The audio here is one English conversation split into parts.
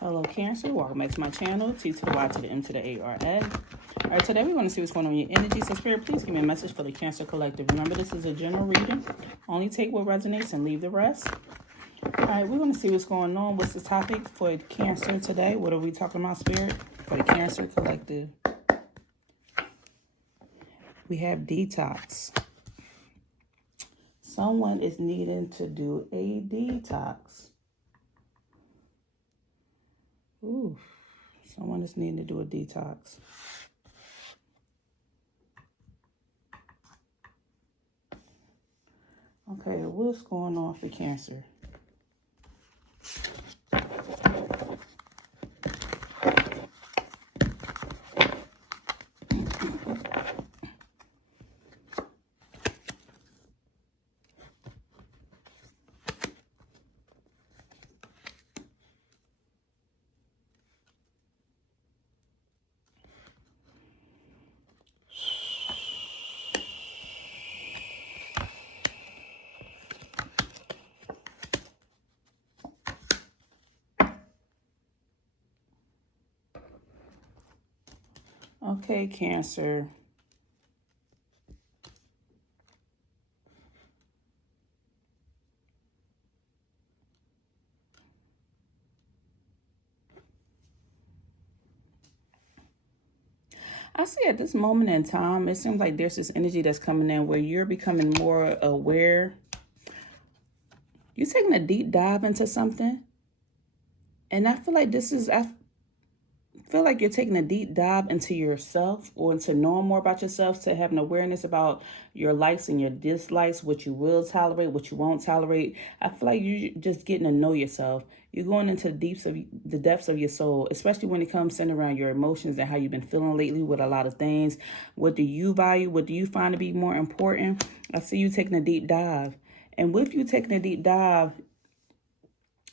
Hello, Cancer. Welcome back to my channel. T to the Y to the M to the A-R-A. All right, today we're going to see what's going on in your energy. So, Spirit, please give me a message for the Cancer Collective. Remember, this is a general reading. Only take what resonates and leave the rest. All right, we're going to see what's going on. What's the topic for Cancer today? What are we talking about, Spirit, for the Cancer Collective? We have detox. Someone is needing to do a detox. Ooh, someone is needing to do a detox. Okay, what's going on for Cancer? Okay, Cancer. I see at this moment in time, it seems like there's this energy that's coming in where you're becoming more aware. You're taking a deep dive into something. And I feel like I feel like you're taking a deep dive into yourself, or into knowing more about yourself, to have an awareness about your likes and your dislikes, what you will tolerate, what you won't tolerate. I feel like you're just getting to know yourself. You're going into the depths of your soul, especially when it comes centered around your emotions and how you've been feeling lately with a lot of things. What do you value? What do you find to be more important? I see you taking a deep dive. And with you taking a deep dive,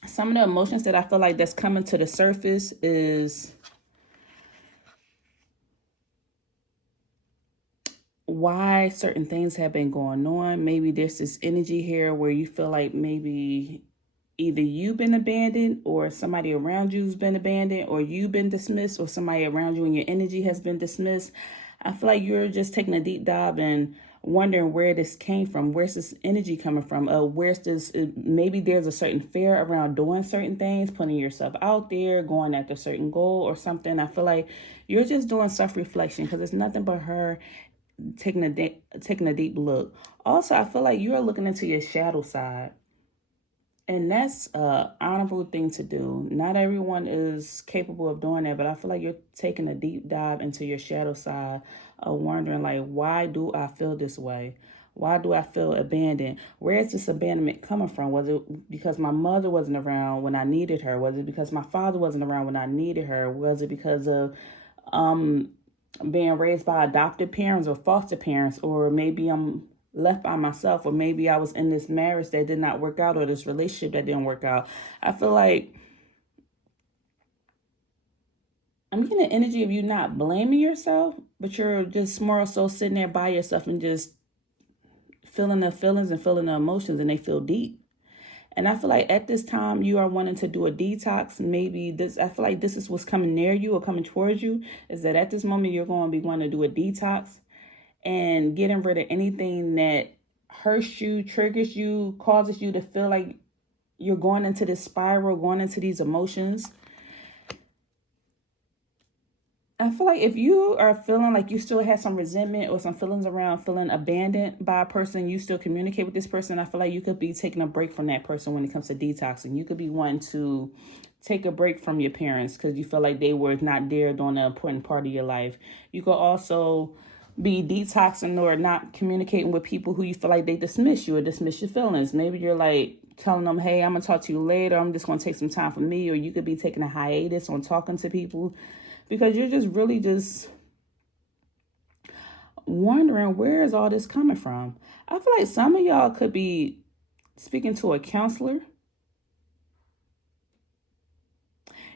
some of the emotions that I feel like that's coming to the surface is why certain things have been going on. Maybe there's this energy here where you feel like maybe either you've been abandoned, or somebody around you's been abandoned, or you've been dismissed, or somebody around you and your energy has been dismissed. I feel like you're just taking a deep dive and wondering where this came from. Where's this energy coming from? Where's this? Maybe there's a certain fear around doing certain things, putting yourself out there, going after a certain goal or something. I feel like you're just doing self-reflection, because it's nothing but her taking a deep look. Also, I feel like you're looking into your shadow side. And that's an honorable thing to do. Not everyone is capable of doing that, but I feel like you're taking a deep dive into your shadow side, wondering, like, why do I feel this way? Why do I feel abandoned? Where is this abandonment coming from? Was it because my mother wasn't around when I needed her? Was it because my father wasn't around when I needed her? Was it because of being raised by adopted parents or foster parents? Or maybe I'm left by myself, or maybe I was in this marriage that did not work out, or this relationship that didn't work out. I feel like I'm getting the energy of you not blaming yourself, but you're just more so sitting there by yourself and just feeling the feelings and feeling the emotions, and they feel deep. And I feel like at this time you are wanting to do a detox. Maybe I feel like this is what's coming near you or coming towards you, is that at this moment you're going to be wanting to do a detox and getting rid of anything that hurts you, triggers you, causes you to feel like you're going into this spiral, going into these emotions. I feel like if you are feeling like you still have some resentment or some feelings around feeling abandoned by a person, you still communicate with this person, I feel like you could be taking a break from that person when it comes to detoxing. You could be wanting to take a break from your parents because you feel like they were not there during an important part of your life. You could also be detoxing or not communicating with people who you feel like they dismiss you or dismiss your feelings. Maybe you're like telling them, hey, I'm going to talk to you later. I'm just going to take some time for me. Or you could be taking a hiatus on talking to people because you're just really just wondering, where is all this coming from? I feel like some of y'all could be speaking to a counselor.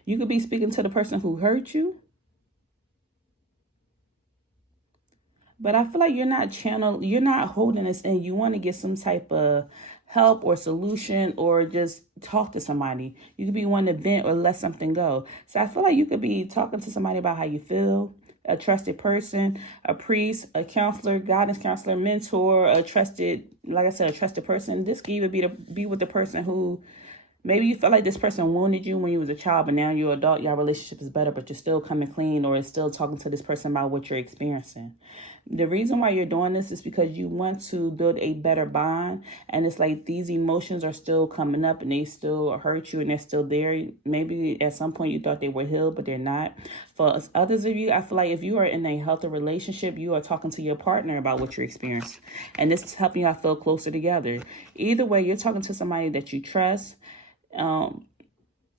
You could be speaking to the person who hurt you. But I feel like you're not holding this in. You want to get some type of help or solution or just talk to somebody. You could be wanting to vent or let something go. So I feel like you could be talking to somebody about how you feel, a trusted person, a priest, a counselor, guidance counselor, mentor, a trusted, like I said, a trusted person. This could even be with the person who maybe you felt like this person wounded you when you was a child, but now you're an adult, your relationship is better, but you're still coming clean or is still talking to this person about what you're experiencing. The reason why you're doing this is because you want to build a better bond. And it's like these emotions are still coming up and they still hurt you and they're still there. Maybe at some point you thought they were healed, but they're not. For others of you, I feel like if you are in a healthy relationship, you are talking to your partner about what you're experiencing. And this is helping y'all feel closer together. Either way, you're talking to somebody that you trust. And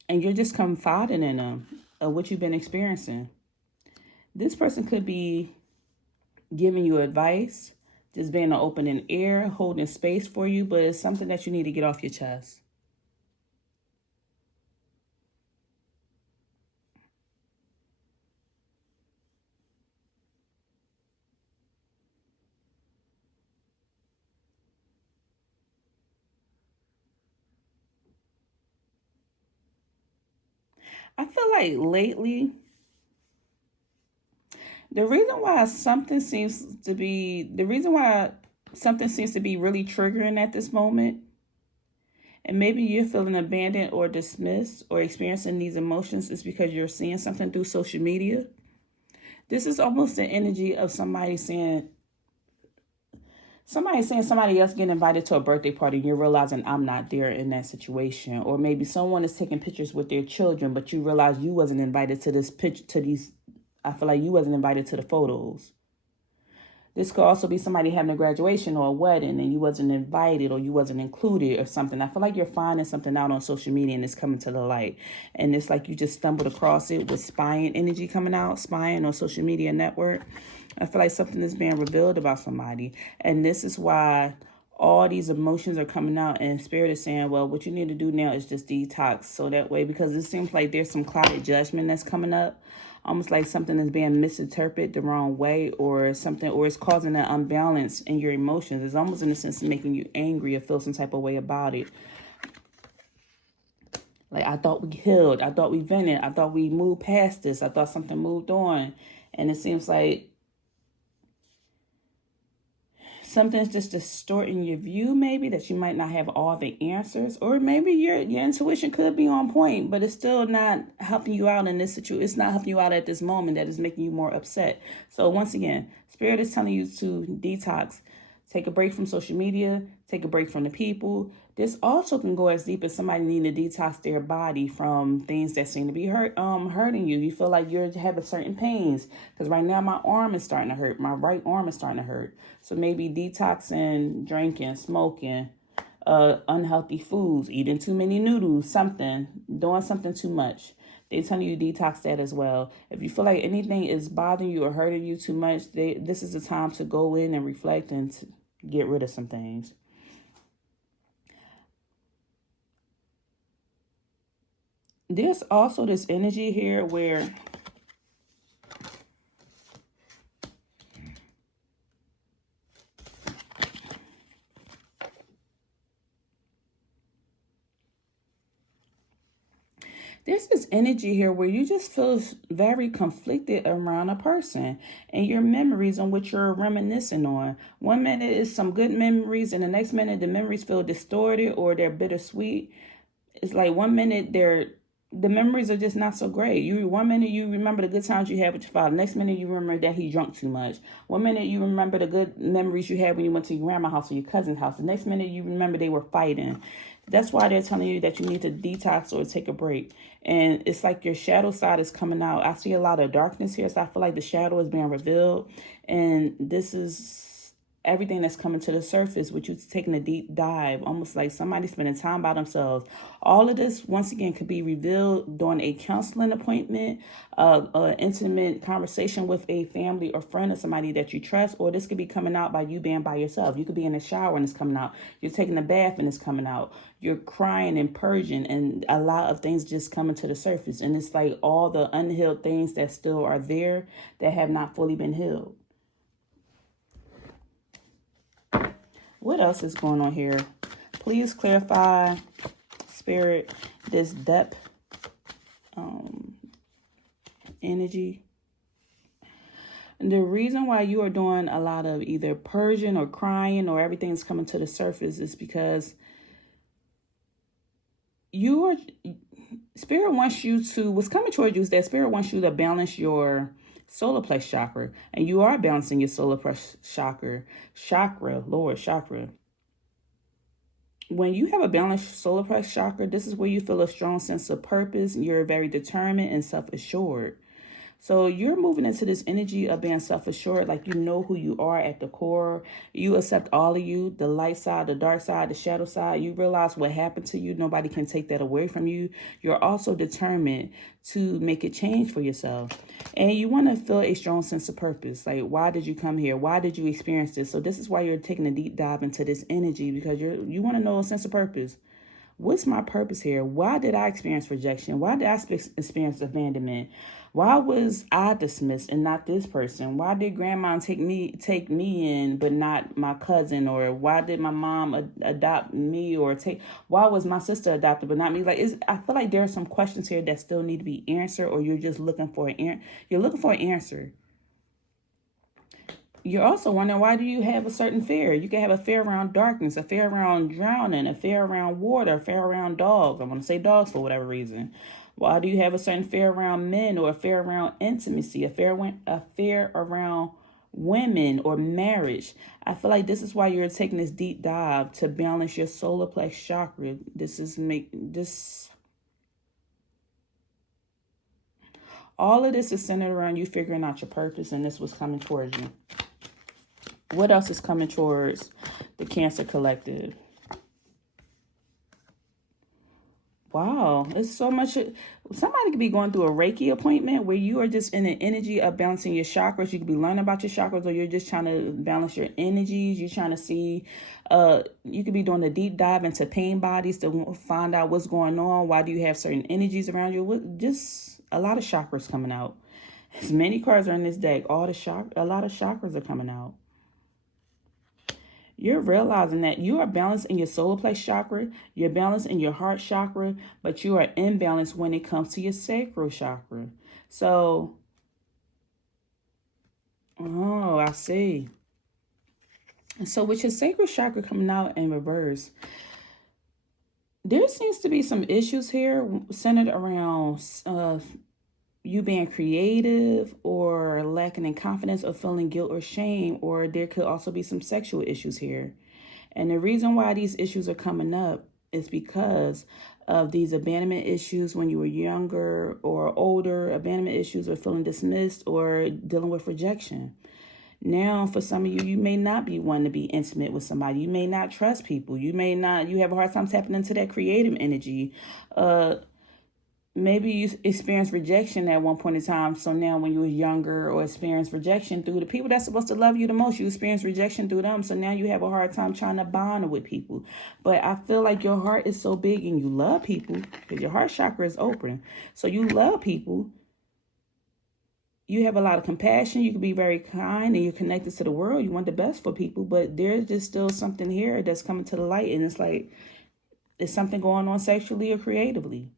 you're just confiding in them of what you've been experiencing. This person could be giving you advice, just being an open ear, holding space for you, but it's something that you need to get off your chest. I feel like lately, the reason why something seems to be really triggering at this moment, and maybe you're feeling abandoned or dismissed or experiencing these emotions, is because you're seeing something through social media. This is almost the energy of somebody saying somebody else getting invited to a birthday party and you're realizing I'm not there in that situation. Or maybe someone is taking pictures with their children, but you realize you wasn't invited to this pitch to these. I feel like you wasn't invited to the photos. This could also be somebody having a graduation or a wedding and you wasn't invited or you wasn't included or something. I feel like you're finding something out on social media and it's coming to the light. And it's like you just stumbled across it with spying energy coming out, spying on social media network. I feel like something is being revealed about somebody. And this is why all these emotions are coming out and Spirit is saying, well, what you need to do now is just detox. So that way, because it seems like there's some clouded judgment that's coming up. Almost like something is being misinterpreted the wrong way or something, or it's causing an unbalance in your emotions. It's almost in a sense of making you angry or feel some type of way about it. Like, I thought we healed. I thought we vented. I thought we moved past this. I thought something moved on. And it seems like something's just distorting your view, maybe, that you might not have all the answers, or maybe your intuition could be on point, but it's still not helping you out in this situation. It's not helping you out at this moment. That is making you more upset. So once again, Spirit is telling you to detox. Take a break from social media. Take a break from the people. This also can go as deep as somebody needing to detox their body from things that seem to be hurting you. You feel like you're having certain pains. Because right now my arm is starting to hurt. My right arm is starting to hurt. So maybe detoxing, drinking, smoking, unhealthy foods, eating too many noodles, something, doing something too much. They're telling you to detox that as well. If you feel like anything is bothering you or hurting you too much, this is the time to go in and reflect and to get rid of some things. There's also this energy here where there's this energy here where you just feel very conflicted around a person and your memories on what you're reminiscing on. One minute is some good memories and the next minute the memories feel distorted or they're bittersweet. It's like one minute the memories are just not so great. One minute you remember the good times you had with your father. Next minute you remember that he drunk too much. One minute you remember the good memories you had when you went to your grandma's house or your cousin's house. The next minute you remember they were fighting. That's why they're telling you that you need to detox or take a break. And it's like your shadow side is coming out. I see a lot of darkness here, so I feel like the shadow is being revealed. And this is everything that's coming to the surface with you taking a deep dive, almost like somebody spending time by themselves. All of this, once again, could be revealed during a counseling appointment, an intimate conversation with a family or friend or somebody that you trust, or this could be coming out by you being by yourself. You could be in the shower and it's coming out. You're taking a bath and it's coming out. You're crying and purging, and a lot of things just coming to the surface. And it's like all the unhealed things that still are there that have not fully been healed. What else is going on here? Please clarify, Spirit, this depth energy. The reason why you are doing a lot of either purging or crying or everything's coming to the surface is because Spirit wants you to, what's coming towards you is that Spirit wants you to balance your solar plexus chakra, and you are balancing your solar plexus chakra. When you have a balanced solar plexus chakra, this is where you feel a strong sense of purpose. You're very determined and self-assured. So you're moving into this energy of being self-assured, like you know who you are at the core. You accept all of you, the light side, the dark side, the shadow side. You realize what happened to you. Nobody can take that away from you. You're also determined to make a change for yourself. And you want to feel a strong sense of purpose. Like, why did you come here? Why did you experience this? So this is why you're taking a deep dive into this energy, because you want to know a sense of purpose. What's my purpose here? Why did I experience rejection? Why did I experience abandonment? Why was I dismissed and not this person? Why did grandma take me in but not my cousin? Or why did my mom adopt me? Why was my sister adopted but not me? I feel like there are some questions here that still need to be answered, or you're just looking for an answer. You're also wondering, why do you have a certain fear? You can have a fear around darkness, a fear around drowning, a fear around water, a fear around dogs. I want to say dogs for whatever reason. Why do you have a certain fear around men, or a fear around intimacy, a fear around women or marriage? I feel like this is why you're taking this deep dive to balance your solar plexus chakra. All of this is centered around you figuring out your purpose, and this was coming towards you. What else is coming towards the Cancer Collective? Wow, it's so much. Somebody could be going through a Reiki appointment where you are just in the energy of balancing your chakras. You could be learning about your chakras, or you're just trying to balance your energies. You're trying to see, you could be doing a deep dive into pain bodies to find out what's going on. Why do you have certain energies around you? Just a lot of chakras coming out. As many cards are in this deck, a lot of chakras are coming out. You're realizing that you are balanced in your solar plexus chakra, you're balanced in your heart chakra, but you are imbalanced when it comes to your sacral chakra. So, I see. And so with your sacral chakra coming out in reverse, there seems to be some issues here centered around you being creative, or lacking in confidence, or feeling guilt or shame, or there could also be some sexual issues here. And the reason why these issues are coming up is because of these abandonment issues when you were younger or older, abandonment issues, or feeling dismissed, or dealing with rejection. Now, for some of you, you may not be wanting to be intimate with somebody. You may not trust people. You have a hard time tapping into that creative energy. Maybe you experienced rejection at one point in time. So now when you were younger, or experienced rejection through the people that's supposed to love you the most, you experienced rejection through them. So now you have a hard time trying to bond with people. But I feel like your heart is so big and you love people, because your heart chakra is open. So you love people. You have a lot of compassion. You can be very kind, and you're connected to the world. You want the best for people, but there's just still something here that's coming to the light. And it's like, there's something going on sexually or creatively,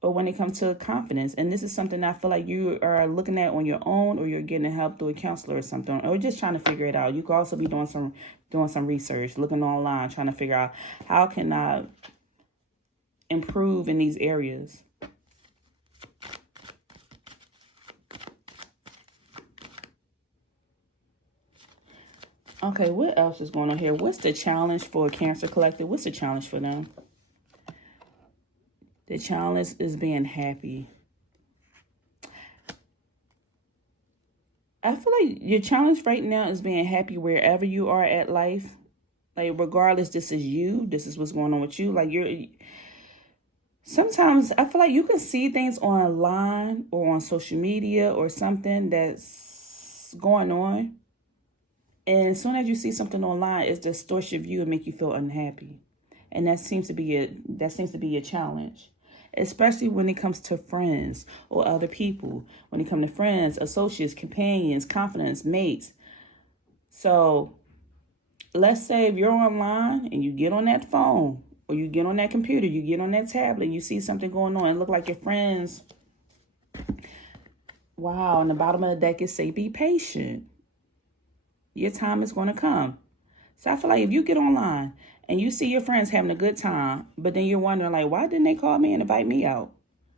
or when it comes to confidence. And this is something I feel like you are looking at on your own, or you're getting help through a counselor or something, or just trying to figure it out. You could also be doing some research, looking online, trying to figure out, how can I improve in these areas? Okay, what else is going on here? What's the challenge for Cancer Collective? What's the challenge for them? The challenge is being happy. I feel like your challenge right now is being happy wherever you are at life. Like, regardless, this is you. This is what's going on with you. Sometimes I feel like you can see things online or on social media or something that's going on. And as soon as you see something online, it distorts your view and make you feel unhappy. And that seems to be a challenge, especially when it comes to friends or other people. When it comes to friends, associates, companions, confidants, mates. So let's say if you're online and you get on that phone or you get on that computer, you get on that tablet, you see something going on, and look like your friends, wow, on the bottom of the deck it say be patient. Your time is going to come. So I feel like if you get online and you see your friends having a good time, but then you're wondering like, why didn't they call me and invite me out?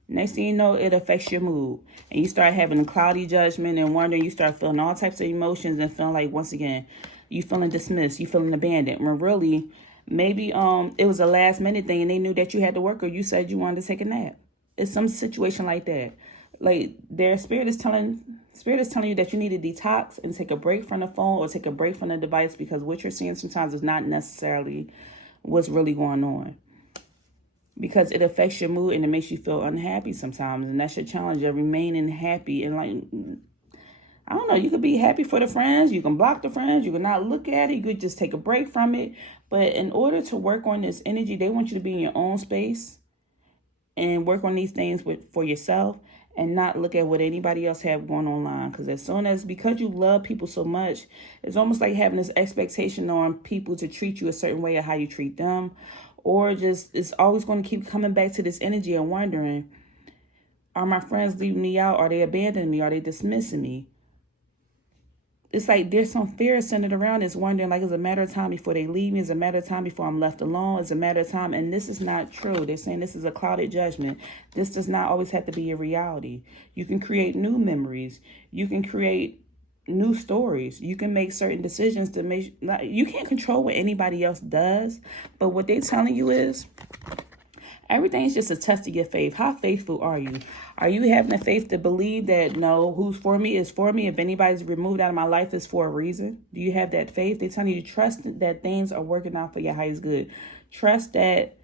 Next thing you know, it affects your mood. And you start having a cloudy judgment and wondering, you start feeling all types of emotions and feeling like, once again, you feeling dismissed, you feeling abandoned. When really, maybe it was a last minute thing and they knew that you had to work or you said you wanted to take a nap. It's some situation like that. Like their spirit is telling you that you need to detox and take a break from the phone or take a break from the device, because what you're seeing sometimes is not necessarily what's really going on. Because it affects your mood and it makes you feel unhappy sometimes. And that's your challenge of remaining happy. And like, I don't know, you could be happy for the friends. You can block the friends. You can not look at it. You could just take a break from it. But in order to work on this energy, they want you to be in your own space and work on these things for yourself and not look at what anybody else have going online. Because you love people so much, it's almost like having this expectation on people to treat you a certain way or how you treat them. Or just, it's always going to keep coming back to this energy and wondering, are my friends leaving me out? Are they abandoning me? Are they dismissing me? It's like there's some fear centered around this, wondering like, it's a matter of time before they leave me. It's a matter of time before I'm left alone. It's a matter of time. And this is not true. They're saying this is a clouded judgment. This does not always have to be a reality. You can create new memories. You can create new stories. You can make certain decisions to make, you can't control what anybody else does, but what they're telling you is everything's just a test of your faith. How faithful are you? Are you having the faith to believe that no, who's for me is for me? If anybody's removed out of my life, it's for a reason. Do you have that faith? They're telling you to trust that things are working out for your highest good. Trust that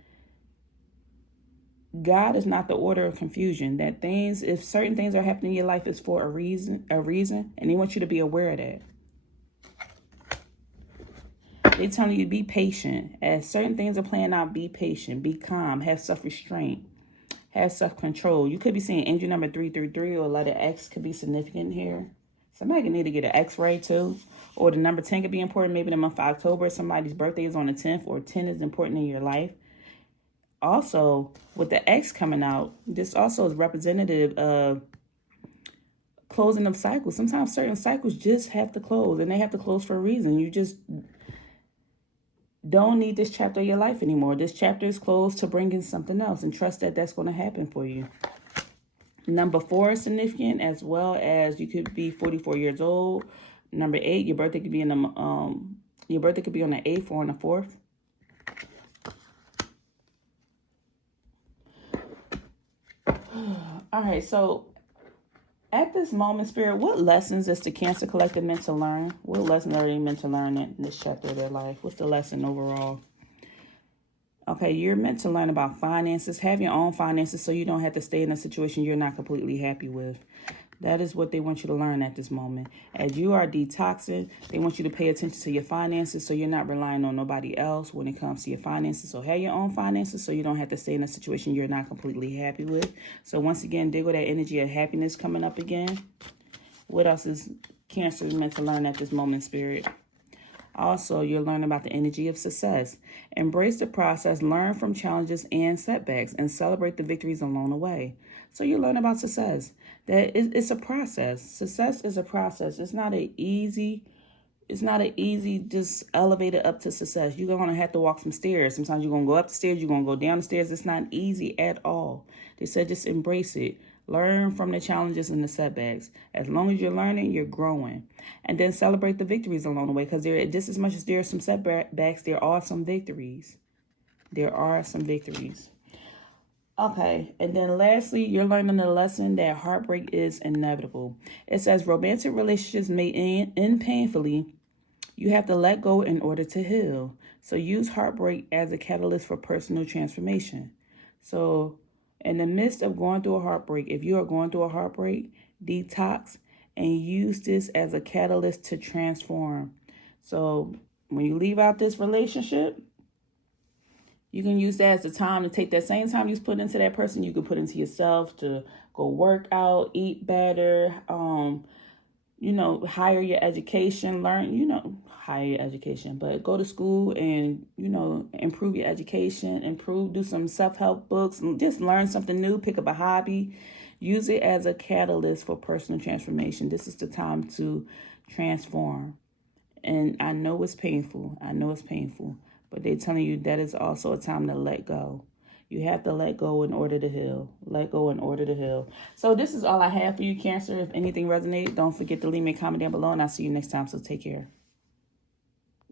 God is not the order of confusion. That if certain things are happening in your life, it's for a reason, and they want you to be aware of that. They're telling you to be patient. As certain things are playing out, be patient, be calm, have self-restraint, have self-control. You could be seeing angel number 333, or letter X could be significant here. Somebody could need to get an X-ray too. Or the number 10 could be important. Maybe the month of October, somebody's birthday is on the 10th, or 10 is important in your life. Also, with the X coming out, this also is representative of closing of cycles. Sometimes certain cycles just have to close, and they have to close for a reason. You just don't need this chapter of your life anymore. This chapter is closed to bring in something else, and trust that that's going to happen for you. Number 4 is significant, as well as you could be 44 years old. Number 8, your birthday could be on the 8th or on the 4th. All right, so at this moment, Spirit, what lessons is the Cancer Collective meant to learn? What lessons are they meant to learn in this chapter of their life? What's the lesson overall? Okay, you're meant to learn about finances. Have your own finances so you don't have to stay in a situation you're not completely happy with. That is what they want you to learn at this moment. As you are detoxing, they want you to pay attention to your finances so you're not relying on nobody else when it comes to your finances. So have your own finances so you don't have to stay in a situation you're not completely happy with. So once again, dig with that energy of happiness coming up again. What else is Cancer meant to learn at this moment, Spirit? Also, you'll learn about the energy of success. Embrace the process, learn from challenges and setbacks, and celebrate the victories along the way. So you learn about success. That it's a process. Success is a process. It's not an easy just elevator up to success. You're going to have to walk some stairs. Sometimes you're going to go up the stairs. You're going to go down the stairs. It's not easy at all. They said just embrace it. Learn from the challenges and the setbacks. As long as you're learning, you're growing. And then celebrate the victories along the way, because just as much as there are some setbacks, there are some victories. There are some victories. Okay, and then lastly, you're learning the lesson that heartbreak is inevitable. It says romantic relationships may end painfully. You have to let go in order to heal. So use heartbreak as a catalyst for personal transformation. So in the midst of going through a heartbreak, if you are going through a heartbreak, detox and use this as a catalyst to transform. So when you leave out this relationship, you can use that as the time to take that same time you put into that person, you can put into yourself to go work out, eat better, higher your education, higher your education, but go to school and, improve your education, do some self-help books, and just learn something new, pick up a hobby, use it as a catalyst for personal transformation. This is the time to transform. And I know it's painful. But they're telling you that is also a time to let go. You have to let go in order to heal. Let go in order to heal. So this is all I have for you, Cancer. If anything resonated, don't forget to leave me a comment down below, and I'll see you next time. So take care.